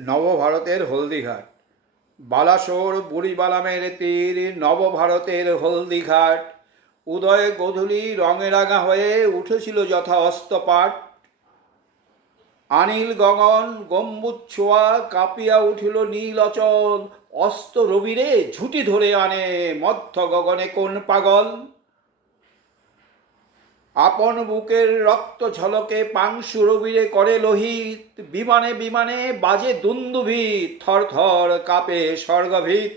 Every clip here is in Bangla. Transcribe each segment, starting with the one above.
নবভারতের হলদিঘাট। বালাসোর বুড়িবালামের তীর, নবভারতের হলদিঘাট। উদয় গোধূলি রঙে রাঙা হয়ে উঠেছিল যথা অস্তপাট। আনিল গগন গম্বুজ ছোঁয়া, কাঁপিয়া উঠিল নীল অচল। অস্ত রবিরে ঝুঁটি ধরে আনে, মধ্য গগনে কোন পাগল। আপন বুকের রক্ত ঝলকে পাংশু রবিরে করে লোহিত। বিমানে বিমানে বাজে দুন্দুভীত, থর থর কাঁপে স্বর্গভীত।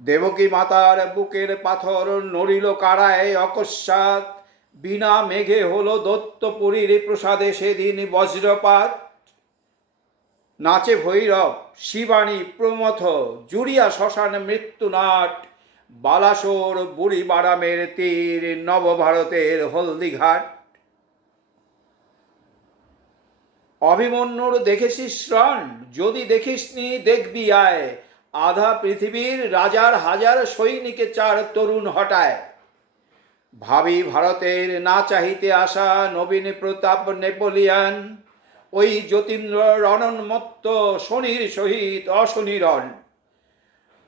দেবকী মাতার বুকের পাথর নড়িল কারায় অকস্মাৎ। বিনা মেঘে হলো দত্তপুরীর প্রসাদে সেদিন বজ্রপাত। নাচে ভৈরব শিবানী প্রমথ, জুড়িয়া শ্মশান মৃত্যুনাট। বালাসোর বুড়িবারামের তীর, নবভারতের হলদিঘাট। অভিমন্যুর দেখেছিস রণ? যদি দেখিসনি দেখবি আয়। আধা পৃথিবীর রাজার হাজার সৈনিকে চার তরুণ হটায়। ভাবি ভারতের না চাহিতে আসা নবীন প্রতাপ নেপোলিয়ান। ওই যতীন্দ্র রণন্মত্ত শনির সহিত অশনিরণ।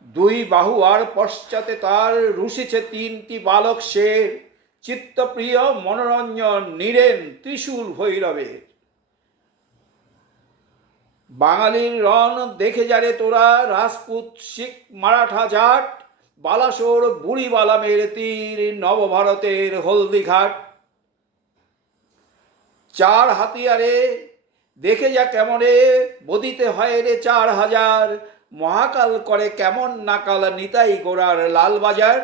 দুই বাহু আর পশ্চাতে তার রুষিছে তিনটি বালক শের। চিত্তপ্রিয় মনোরঞ্জন নীরেন ত্রিশূল ভৈরবের। বাঙালির রণ দেখে যারে তোরা, রাজপুত শিখ মারাঠা জাট। বালাসোর বুড়িবালামের তীর, নবভারতের হলদিঘাট। চার হাতিয়ারে দেখে যা কেমনে, বদিতে হয় রে 4000। মহাকাল করে কেমন নাকাল, নিতাই গোড়ার লালবাজার।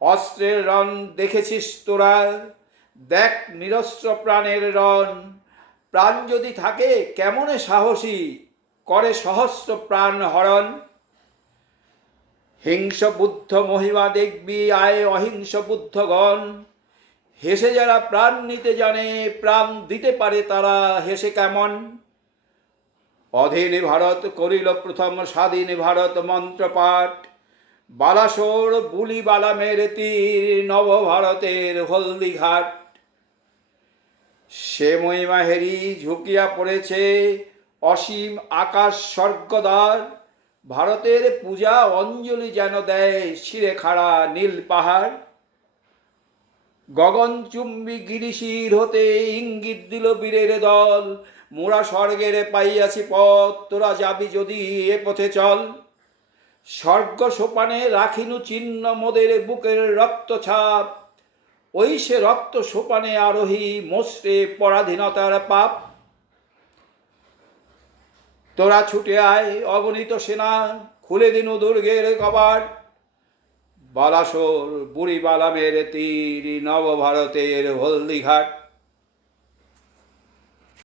অস্ত্রের রণ দেখেছিস তোরা? দেখ নিরস্ত্র প্রাণের রণ। প্রাণ যদি থাকে কেমনে সাহসী, করে সহস্র প্রাণ হরণ। হিংস বুদ্ধ মহিমা দেখবি আয় অহিংস বুদ্ধগণ। হেসে যারা প্রাণ নিতে জানে, প্রাণ দিতে পারে তারা হেসে কেমন। অধীন ভারত করিল প্রথম স্বাধীন ভারত মন্ত্রপাঠ। বালাসোর বুড়িবালামের তীর, নবভারতের হলদিঘাট। সে মহিমা হেরি ঝুঁকিয়া পড়েছে অসীম আকাশ স্বর্গদ্বার। ভারতের পূজা অঞ্জলি যেন দেয় শিরে খাড়া নীল পাহাড়। গগনচুম্বী গিরিশির হতে ইঙ্গিত দিল বীরের দল। মোরা স্বর্গের পাইয়াছি পথ, তোরা যাবি যদি এ পথে চল। স্বর্গ সোপানে রাখিনু চিহ্ন মোদের বুকের রক্ত ছাপ। ওই সে রক্ত সোপানে আরোহী মোসরে পরাধীনতার পাপ। তোরা ছুটে আয় অগণিত সেনা, খুলে দিনু দুর্গের কবাট। বালাসোর বুড়িবালামের তীর, নবভারতের হলদিঘাট।